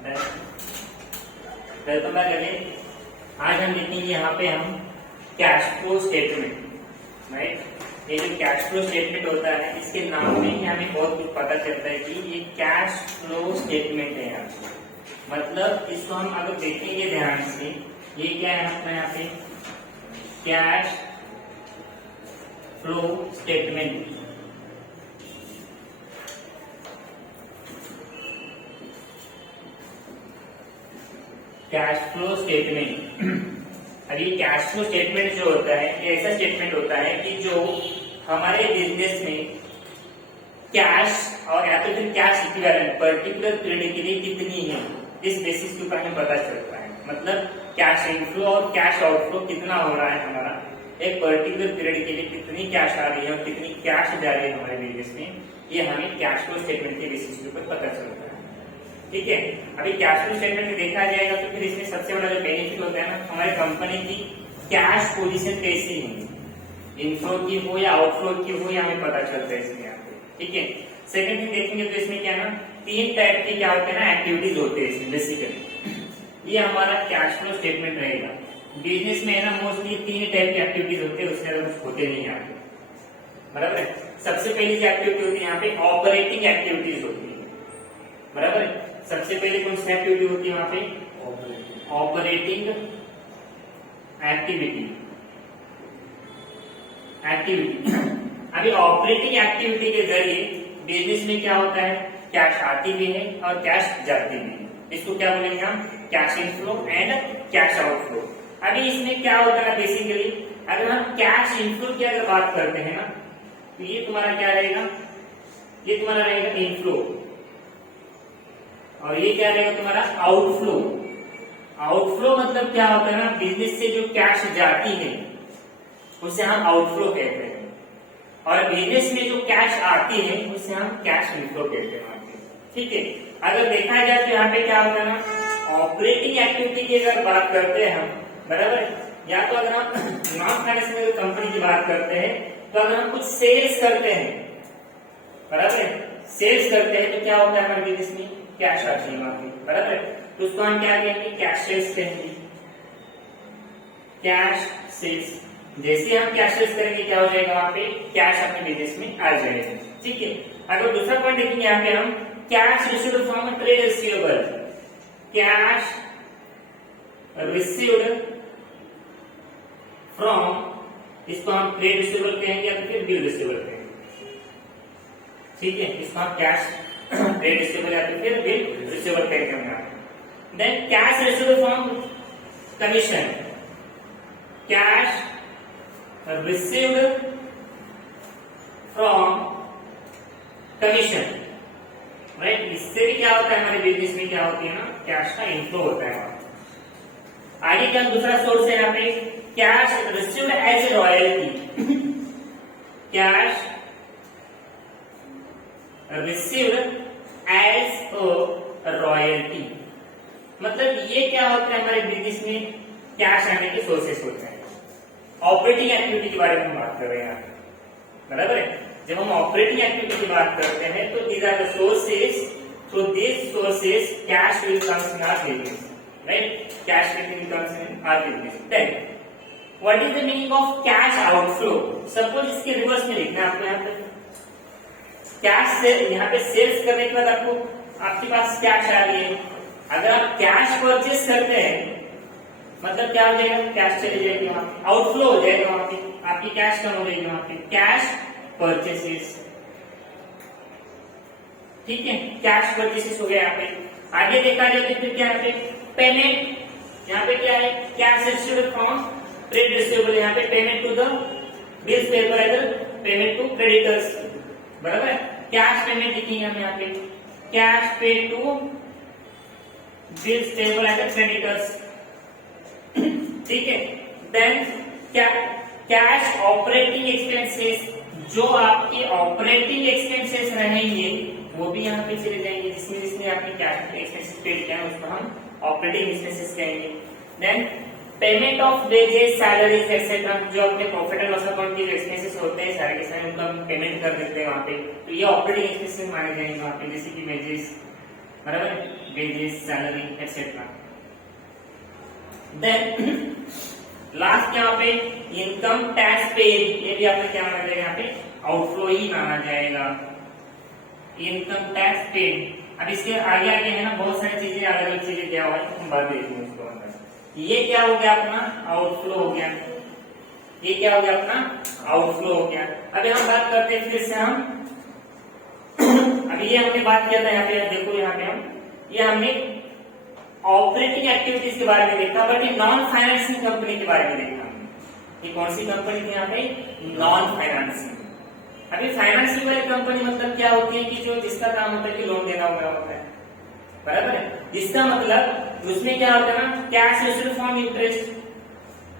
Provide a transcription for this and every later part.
Welcome back again. आज हम देखेंगे यहाँ पे हम कैश फ्लो स्टेटमेंट, राइट। ये जो कैश फ्लो स्टेटमेंट होता है, इसके नाम में ही हमें बहुत कुछ पता चलता है कि ये कैश फ्लो स्टेटमेंट है। यहाँ मतलब इसको हम अगर देखेंगे ध्यान से, ये क्या है अपना यहाँ पे cash flow statement. Cash flow statement. अब ये कैश फ्लो स्टेटमेंट जो होता है, ये ऐसा स्टेटमेंट होता है कि जो हमारे बिजनेस में कैश और या तो फिर कैश इक्विवेलेंट पर्टिकुलर पीरियड के लिए कितनी है, इस बेसिस के ऊपर हमें पता चलता है। मतलब कैश इनफ्लो और कैश आउटफ्लो कितना हो रहा है हमारा एक पर्टिकुलर पीरियड के लिए, कितनी कैश आ रही है और कितनी कैश जा रही है हमारे बिजनेस में, ये हमें कैश फ्लो स्टेटमेंट के बेसिस के ऊपर पता चलता है। ठीक है। अभी कैश फ्लो स्टेटमेंट में देखा जाएगा तो फिर इसमें सबसे बड़ा जो बेनिफिट होता है ना, हमारे कंपनी की कैश पोजीशन कैसी है, इनफ्लो की हो या आउटफ्लो की हो, या हमें पता चलता है इसमें यहाँ पे। ठीक है। सेकंड थिंग देखेंगे तो इसमें क्या ना, 3 टाइप के क्या होते हैं ना, एक्टिविटीज होते हैं इसमें बेसिकली। ये हमारा कैश फ्लो स्टेटमेंट रहेगा। बिजनेस में है ना, मोस्टली 3 टाइप की एक्टिविटीज होते हैं, उससे ज्यादा कुछ होते नहीं यहाँ पे, बराबर है। सबसे पहली जो एक्टिविटी होती है यहाँ पे ऑपरेटिंग एक्टिविटीज होती है, बराबर है। सबसे पहले कौन सी एक्टिविटी होती है वहां पे, ऑपरेटिंग एक्टिविटी। अभी ऑपरेटिंग एक्टिविटी के जरिए बिजनेस में क्या होता है, कैश आती भी है और कैश जाती भी है। इसको क्या बोलेंगे हम, cash inflow and cash outflow. अभी इसमें क्या होता है बेसिकली, अगर हम कैश इनफ्लो की अगर बात करते हैं ना, तो ये तुम्हारा क्या रहेगा, ये तुम्हारा रहेगा इनफ्लो, और ये क्या रहेगा तुम्हारा आउटफ्लो। आउटफ्लो मतलब क्या होता है ना, बिजनेस से जो कैश जाती है उसे हम आउटफ्लो कहते हैं, और बिजनेस में जो कैश आती है उसे हम कैश इनफ्लो कहते हैं। ठीक है। अगर देखा जाए तो यहाँ पे क्या होता है ना, ऑपरेटिंग एक्टिविटी की अगर बात करते हैं हम, बराबर, या तो अगर हम नॉन फाइनेंशियल कंपनी की बात करते हैं, तो अगर हम कुछ सेल्स करते हैं, बराबर, सेल्स करते हैं तो क्या होता है हमारे बिजनेस में कैश आती है वहां पे, बराबर। तो उसको हम क्या कहेंगे, कैश सेल्स कहेंगे, कैश सेल्स। जैसे हम कैश सेल्स करेंगे क्या हो जाएगा, वहां पे कैश अपने बिजनेस में आ जाएगा। ठीक है। अगर दूसरा पॉइंट देखेंगे यहाँ पे हम, cash received from trade receivable, cash received from, इसको हम ट्रेड रिसीवेबल कहेंगे या तो फिर बिल रिसीवेबल कहेंगे। ठीक है। इसको हम कैश ट्रेड रिसीवेबल या तो फिर बिल रिसीवेबल कहेंगे। Then cash receivable from commission, cash received from commission, right. इससे भी क्या होता है हमारे बिजनेस में, क्या होती है ना, कैश का इनफ्लो होता है। आगे क्या दूसरा सोर्स है यहाँ पे, cash received as a royalty, cash received as a royalty. मतलब ये क्या होता है हमारे बिजनेस में कैश आने के सोर्सेस होते हैं। ऑपरेटिंग एक्टिविटी के बारे में हम बात कर रहे हैं यहाँ पे, बराबर है। जब हम ऑपरेटिंग एक्टिविटी की बात करते हैं तो these are the sources, so this sources cash will comes in our business, right. Cash will comes in our business. Then what is the meaning of cash outflow. Suppose इसके reverse में लिखना है आपको यहाँ पे, कैश से यहाँ पे सेल्स करने के बाद आपको आपके पास कैश आ रही है। अगर आप कैश परचेस करते हैं मतलब क्या हो जाएगा, कैश चले जाएगी वहां पे, आउटफ्लो हो जाएगा वहां पे, आपकी कैश कम हो जाएगी वहां पे, कैश परचेसेस। ठीक है। कैश परचेसेस हो गया यहाँ पे। आगे देखा जाए तो फिर क्या है, पेमेंट। यहाँ पे क्या है, cash received from trade receivable, यहाँ पे payment to the bills paper, अगर पेमेंट टू क्रेडिटर्स, बराबर। कैश पेमेंट लिखेंगे हम यहाँ पे, cash pay to bills paper and creditors. ठीक है। देन क्या, कैश ऑपरेटिंग एक्सपेंसेस, जो आपके ऑपरेटिंग एक्सपेंसेस रहेंगे वो भी यहाँ पे चले जाएंगे, जिसमें जिसमें आपने कैश एक्सपेंसेस पेड किया है उसको हम ऑपरेटिंग एक्सपेंसेस कहेंगे। Then payment of wages, salaries etcetera, जो अपने प्रॉफिट एंड लॉस अकाउंट के एक्सपेंसेस होते हैं सारे के सारे उनका हम पेमेंट कर देते हैं वहाँ पे, तो ये ऑपरेटिंग एक्सपेंसेस माने जाएंगे वहाँ पे, जैसे कि वेजेस, बराबर। Wages, salary etcetera. Then last यहाँ पे इनकम टैक्स पेड, ये भी आपने क्या माना जाएगा, यहाँ पे आउटफ्लो ही माना जाएगा, इनकम टैक्स पेड। अब इसके आगे आगे है ना बहुत सारी चीजें, अलग अलग चीजें क्या हुआ है हम बात देखेंगे उसको अंदर। ये क्या हो गया अपना आउटफ्लो हो गया, ये क्या हो गया अपना आउटफ्लो हो गया। अभी हम बात करते हैं फिर से हम अभी ये हमने बात किया था यहाँ पे, देखो यहाँ पे ये हमने ऑपरेटिंग एक्टिविटीज के बारे में देखा, बट ये नॉन फाइनेंसिंग कंपनी के बारे में देखा हमने। ये कौन सी कंपनी थी यहाँ पे, नॉन फाइनेंसिंग। अभी फाइनेंसिंग वाली कंपनी मतलब क्या होती है कि जो जिसका काम होता है कि लोन देना वगैरह होता है, बराबर है। जिसका मतलब उसमें क्या होता है ना, कैश रिसीव्ड फ्रॉम इंटरेस्ट।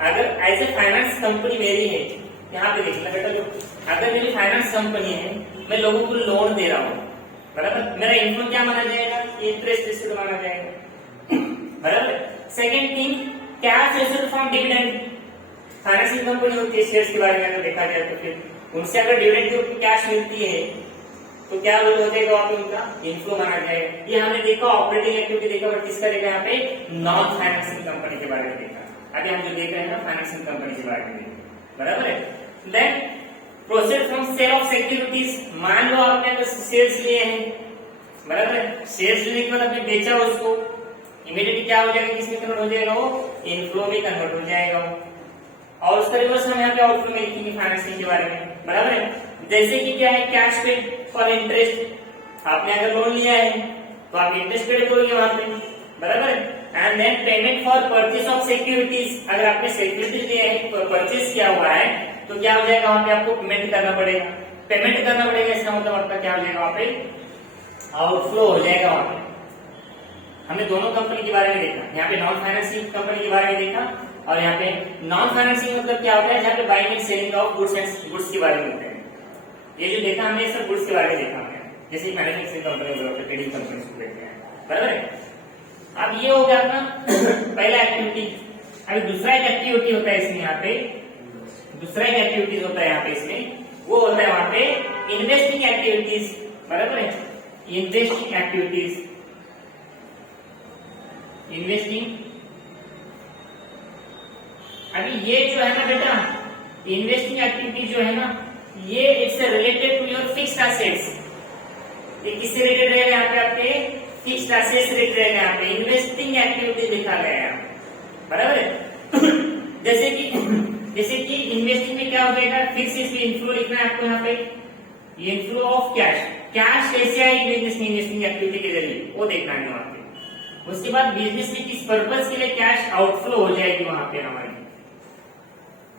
अगर एज ए फाइनेंस कंपनी मेरी है, यहाँ पे देखना बेटा, जो अगर मेरी फाइनेंस कंपनी है, मैं लोगों को लोन दे रहा हूँ, बराबर, मेरा इनकम क्या माना जाएगा, इंटरेस्ट रिसीव्ड माना जाएगा, बराबर। Second thing, cash received from dividend. Financing company होती है, शेयर्स के बारे में अगर देखा जाए तो फिर उनसे अगर डिविडेंड के रूप में कैश मिलती है तो क्या रोल हो जाएगा वहां पे, उनका इनफ्लो माना जाएगा। ये हमने देखा ऑपरेटिंग एक्टिविटी देखा, और किसका देखा यहाँ पे, नॉन फाइनेंसिंग कंपनी के बारे में देखा। अभी हम जो देख रहे हैं ना फाइनेंसिंग कंपनी के बारे में देखा, बराबर है। Then process from sale of securities. मान लो आपने अगर शेयर्स लिए हैं, बराबर है, शेयर्स लेने के बाद आपने बेचा उसको, इमीडिएटली क्या हो जाएगा, किसमें कन्वर्ट हो जाएगा, वो इनफ्लो में कन्वर्ट हो जाएगा। और उसका रिवर्स हम यहाँ पे आउटफ्लो में लिखेंगे फाइनेंसिंग के बारे में, बराबर है। जैसे कि क्या है, कैश पेड फॉर इंटरेस्ट। आपने अगर लोन लिया है तो आप इंटरेस्ट पेड करोगे वहां पे, बराबर है। And then payment for purchase of securities. अगर आपने सिक्योरिटीज लिए है तो परचेस किया हुआ है तो क्या हो जाएगा, वहां पे आपको पेमेंट करना पड़ेगा। पेमेंट करना पड़ेगा, इसका मतलब आपका क्या हो जाएगा, वहां पे आउटफ्लो हो जाएगा। वहां पे हमने दोनों कंपनी के बारे में देखा, यहाँ पे नॉन फाइनेंसिंग कंपनी के बारे में देखा, और यहाँ पे नॉन फाइनेंसिंग मतलब क्या होता है, जहाँ पे buying and selling of goods and goods के बारे में होता है। ये जो देखा हमने सब गुड्स के बारे में देखा हमने, जैसे मैन्युफैक्चरिंग कंपनी, ट्रेडिंग कंपनी को देखते हैं, बराबर है। अब ये हो गया अपना पहला एक्टिविटी। अभी दूसरा एक एक्टिविटी होता है इसमें, यहाँ पे दूसरा एक एक्टिविटीज होता है यहाँ पे इसमें, वो होता है वहां पे इन्वेस्टिंग एक्टिविटीज, बराबर है। Investing activities, investing. अभी ये जो है ना बेटा, इन्वेस्टिंग एक्टिविटी जो है ना, ये it's related to your fixed assets. ये किससे रिलेटेड रहेगा, यहाँ पे आपके फिक्स्ड एसेट्स रिलेटेड रहेगा। यहाँ पे इन्वेस्टिंग एक्टिविटी लिखा गया है, बराबर है। जैसे कि इन्वेस्टिंग में क्या हो जाएगा, फिक्स इसमें इनफ्लो लिखना है आपको, यहाँ पे इनफ्लो ऑफ कैश। कैश कैसे आएगी बिजनेस में इन्वेस्टिंग एक्टिविटी के जरिए, वो देखना है वहां पे। उसके बाद बिजनेस में किस पर्पज के लिए कैश आउटफ्लो हो जाएगी वहां पे हमारी,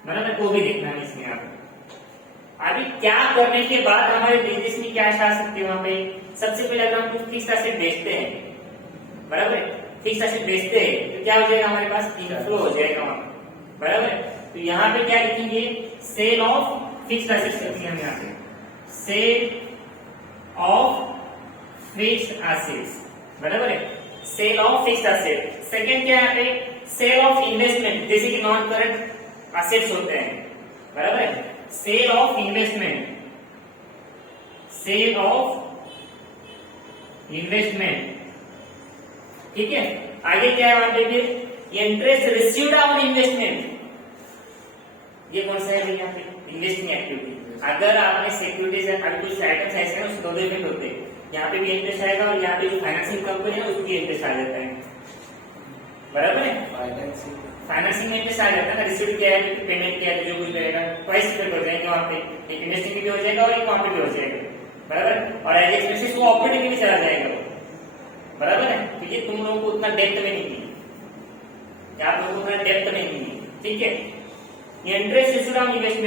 बराबर, वो भी देखना है इसमें आपको। अभी क्या करने के बाद हमारे बिजनेस में कैश आ सकती है वहां पे, सबसे पहले अगर हम कुछ फिक्स्ड एसेट बेचते हैं, बराबर है, फिक्स्ड एसेट बेचते हैं तो क्या हो जाएगा, हमारे पास इनफ्लो हो जाएगा वहां, बराबर है। तो यहाँ पे क्या लिखेंगे, सेल ऑफ फिक्स्ड एसेट्स लिखेंगे हम यहाँ पे, सेल ऑफ फिक्स्ड एसेट्स, बराबर है, sale of fixed asset. Second क्या है यहाँ पे, सेल ऑफ इन्वेस्टमेंट, जैसे कि नॉन करंट एसेट्स होते हैं, बराबर है। Sale of investment, sale of investment, ठीक है। आगे क्या है वहां पे, फिर इंटरेस्ट रिसीव्ड ऑन इन्वेस्टमेंट। ये कौन सा है यहाँ पे, इन्वेस्टिंग एक्टिविटी। अगर आपने सिक्योरिटीज अगर कुछ आइटम्स ऐसे हैं उसके दो इफेक्ट होते हैं, यहाँ पे भी इंटरेस्ट आएगा और यहाँ पे जो फाइनेंसिंग कंपनी है उसकी इंटरेस्ट आ जाता है, बराबर है। फाइनेंसिंग में इंटरेस्ट आ जाता है ना, रिसीव किया है पेमेंट किया है जो कुछ रहेगा ट्वाइस पे हो जाएगा वहाँ पे, एक इन्वेस्टिंग भी हो जाएगा और एक वहाँ पे भी हो जाएगा, बराबर। और एज एक्सपेंसेस वो ऑपरेटिंग में भी चला जाएगा, बराबर है। क्योंकि तुम लोगों को उतना डेप्थ में नहीं दी, आप लोगों को उतना डेप्थ में नहीं दी, ठीक है। Interest received on investment